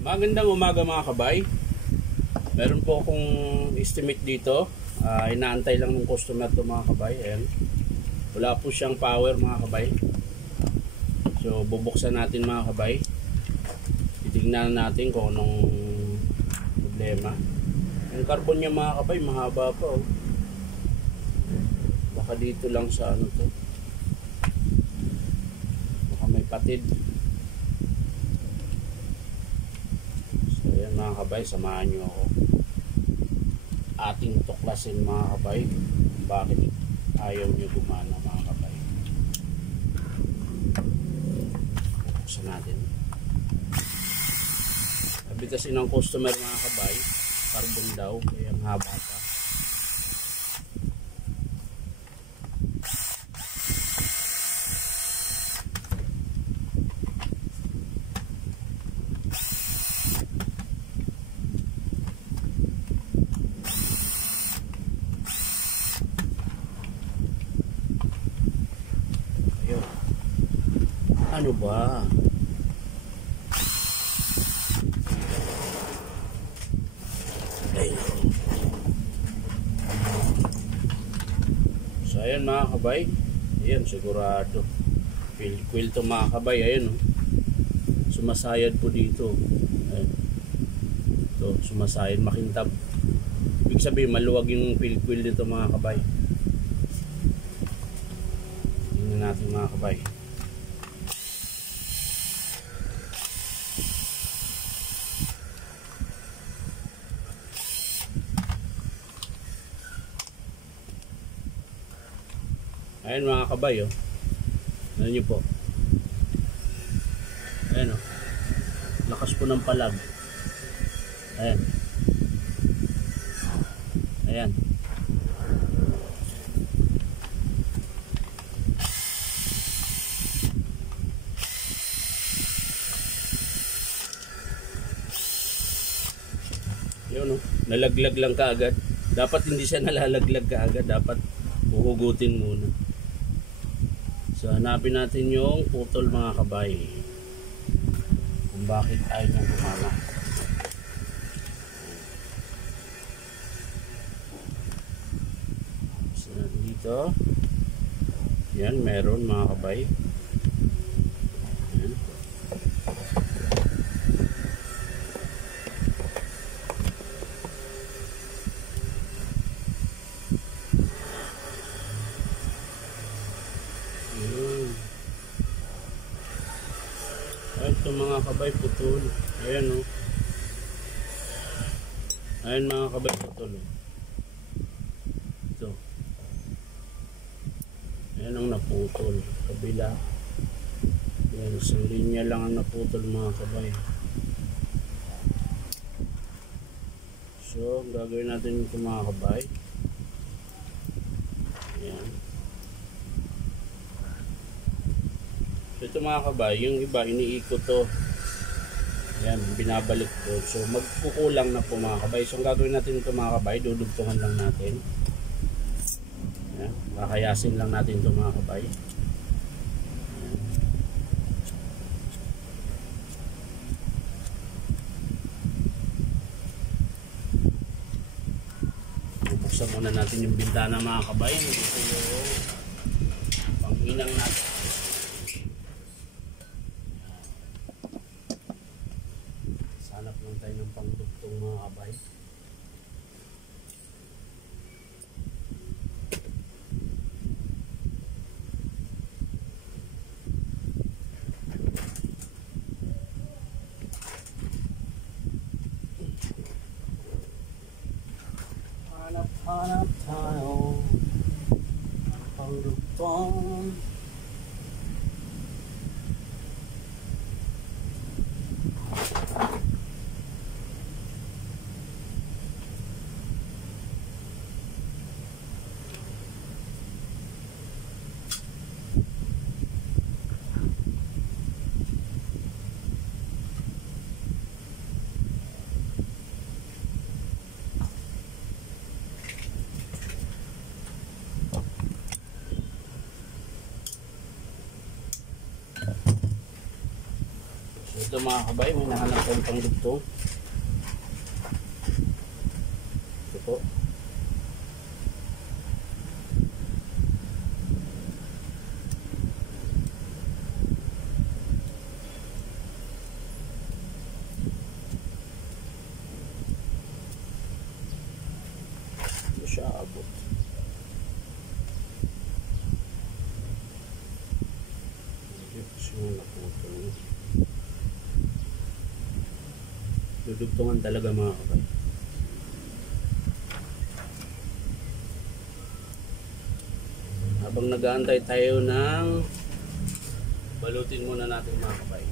Magandang umaga mga kabay. Meron po akong estimate dito. Inaantay lang ng customer to mga kabay. Ayan. Wala po siyang power mga kabay. So bubuksan natin mga kabay. Titignan natin kung anong problema. Yung carbon niya mga kabay mahaba pa oh. Baka dito lang sa ano to. Baka may patid. Ayan mga kabay, samahan nyo ako. Ating tuklasin mga kabay. Bakit ayaw nyo gumana mga kabay. Buksan natin. Sabi kasi ng customer mga kabay, carbon daw, kaya ang haba pa. Ano ba? Ayun. So ayan mga kabay. Ayan sigurado. Quill to mga kabay. Ayan oh. Sumasayad po dito. Ayan. Ito sumasayad makintab. Ibig sabihin maluwag yung quill dito mga kabay. Tingnan natin mga kabay. Ayan mga kabay oh. Ayan nyo po. Ayan oh. Lakas po ng palag. Ayan. Ayan. Yun oh. Nalaglag lang kaagad. Dapat hindi siya nalalaglag kaagad. Dapat huhugutin muna. So hanapin natin yung putol mga kabay. Kung bakit ayaw niyang gumana. So dito. Yan meron mga kabay. Yan. Ito mga kabay putol. Ayan o. Ayan mga kabay putol. Ito. Ayan ang naputol. Kabila. Ayan. Isang linya lang ang naputol mga kabay. So gagawin natin ito mga kabay. Ayan. So ito mga kabay, yung iba iniikot to. Ayan, binabalik ko. So magkukulang na po mga kabay. So ang gagawin natin ito mga kabay, dudugtungan lang natin. Ayan, kakayasin lang natin ito mga kabay. Ayan. Bubuksan muna natin yung bintana mga kabay. Ito yung panghinang natin. Hanap lang tayo ng pangdugtong mga kabay. Hanap tayo pangdugtong. Ito mga kabay, may nahanap tayong pangdugtong. Ito po. Ito siya abot. Dudugtungan talaga mga kabay. Habang nag-aantay tayo ng balutin muna natin mga kabay.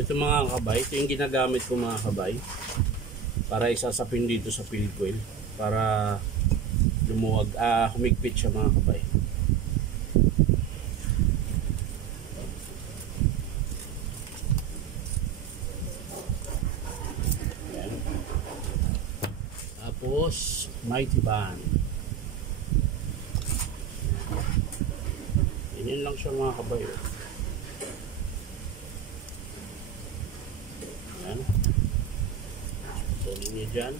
Ito mga kabay, ito yung ginagamit ko mga kabay para isasapin dito sa field coil para lumuwag, humigpit siya mga kabay. Ayan. Tapos mighty band. Yan lang siya mga kabay. Putulin niyo dyan.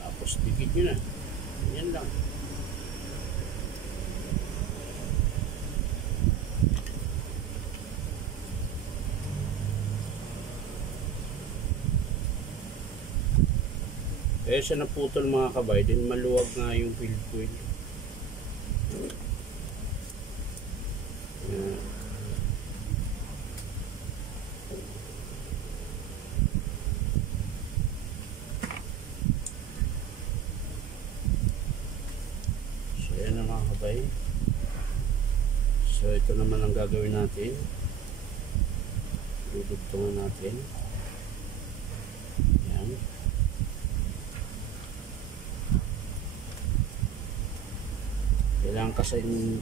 Tapos dikit nyo na. Yan lang. Kaya siya naputol mga kabay. Din maluwag nga yung field coil. So ito naman ang gagawin natin. Dudugtungan natin. Yan. Kailangan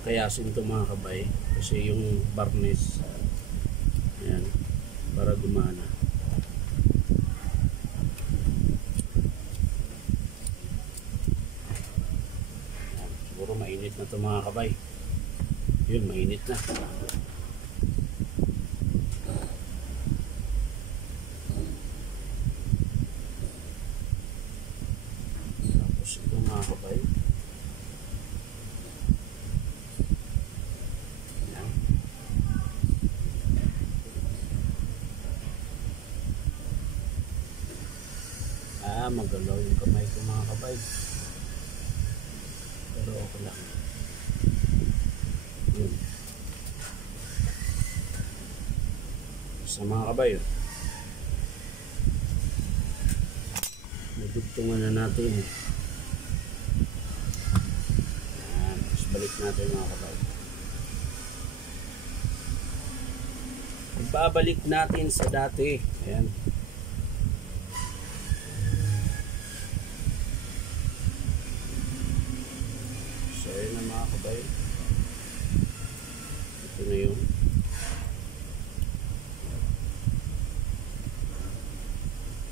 kayasin ito mga kabay kasi yung varnish yan para gumana. Yan. Siguro mainit na ito mga kabay. Yun, mainit na. Tapos ito mga kabay. Yan. Magalaw yung kamay ko mga kabay. Pero okay lang. Sa mga kabay, nadugtungan na natin. Ayan, tapos balik natin mga kabay. Babalik natin sa dati. Ayan. So ayan na mga kabay. Ito na yun.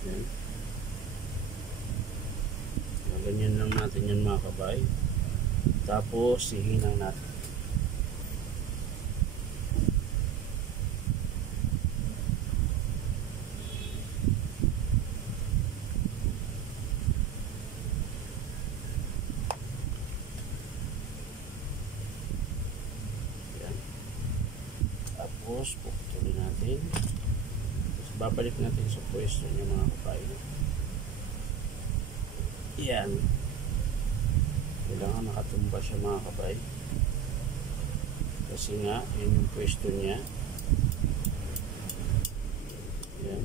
Yan. Ganyan lang natin yan mga kabay. Tapos hihinang natin. Yan. Tapos puputulin natin. Babalik natin sa pwesto niya mga kabay. Yan. Kailangan nakatumba siya mga kabay. Kasi nga, yun yung pwesto niya. Yan.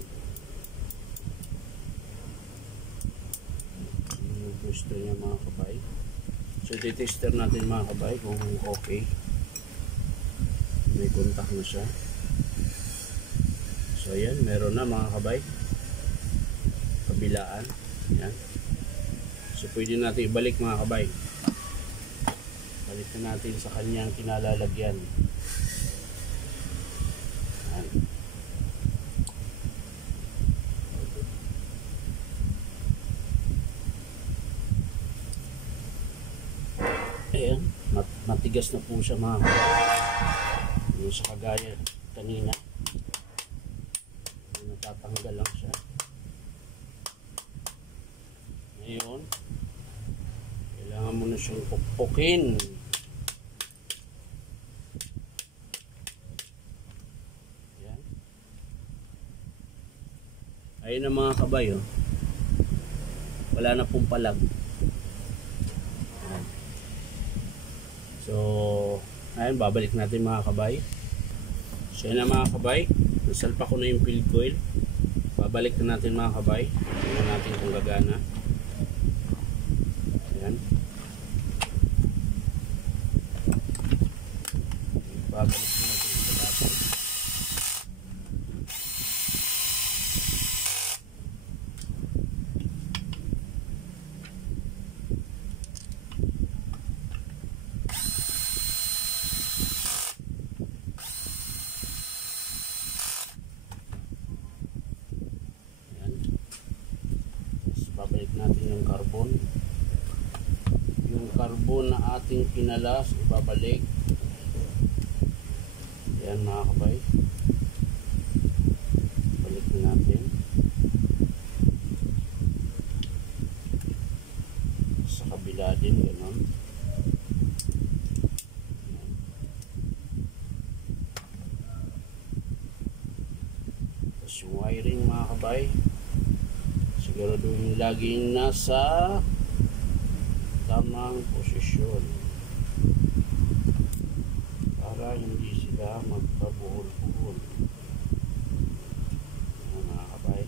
Yun yung pwesto niya mga kabay. So, titester natin mga kabay kung okay. May kontak na siya. So ayan, meron na mga kabay. Kabilaan. Yan. So pwede natin ibalik mga kabay. Balik na natin sa kanyang kinalalagyan. Ayan. Ayan, matigas na po siya mga kabay. Yung sa kagaya kanina. Natatanggal lang siya. Ngayon, kailangan mo na siyang pukpukin. Ayan. Ayun na mga kabay, oh. Wala na pong palag. Ayan. So, ayun, babalik natin mga kabay. So, yun na mga kabay. Nasalpa ko na yung field coil. Babalik na natin mga kabay. Tingnan natin kung gagana. Ayan. Babalik na natin sa battery. Babalik natin yung carbon. Yung carbon na ating pinalas, ibabalik. Yan mga kabay. Balik na natin. Sa kabila din, gano'n. Tapos yung wiring mga kabay. Siguraduhin laging nasa tamang posisyon para hindi sila magpabuhol-buhol. Ayan mga kabay.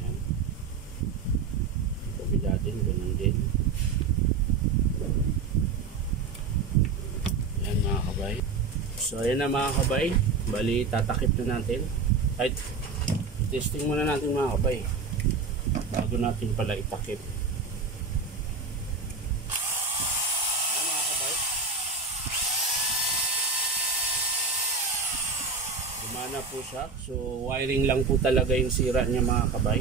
Ayan. Kabila din, ganun din. Ayan mga kabay. So ayan na mga kabay. Bali tatakip na natin. Ay, testing muna natin mga kabay bago natin pala itakip. Ayan mga kabay. Gumana po siya. So wiring lang po talaga yung sira niya mga kabay.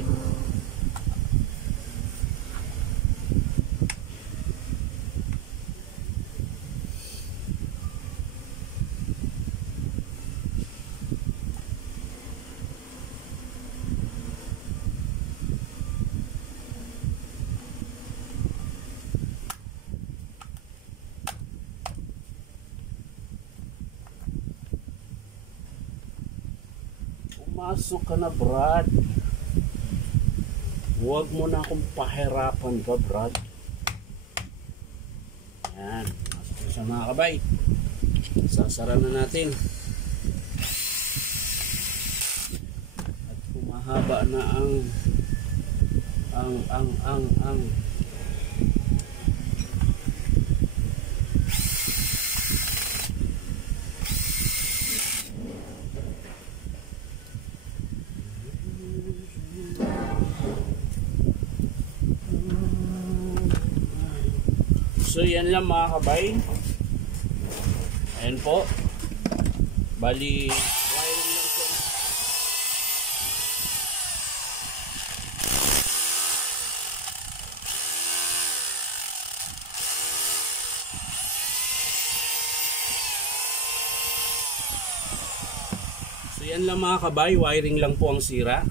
Pumasok ka na, Brad. Huwag mo na akong pahirapan ka, Brad. Ayan. Pasok sa mga kabay. Sasara na natin. At kumahaba na ang So yan lang mga kabay. Ayan po. Bali wiring lang po. So yan lang mga kabay, wiring lang po ang sira.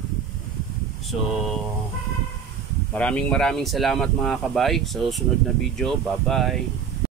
So maraming salamat mga kabay sa susunod na video. Bye bye.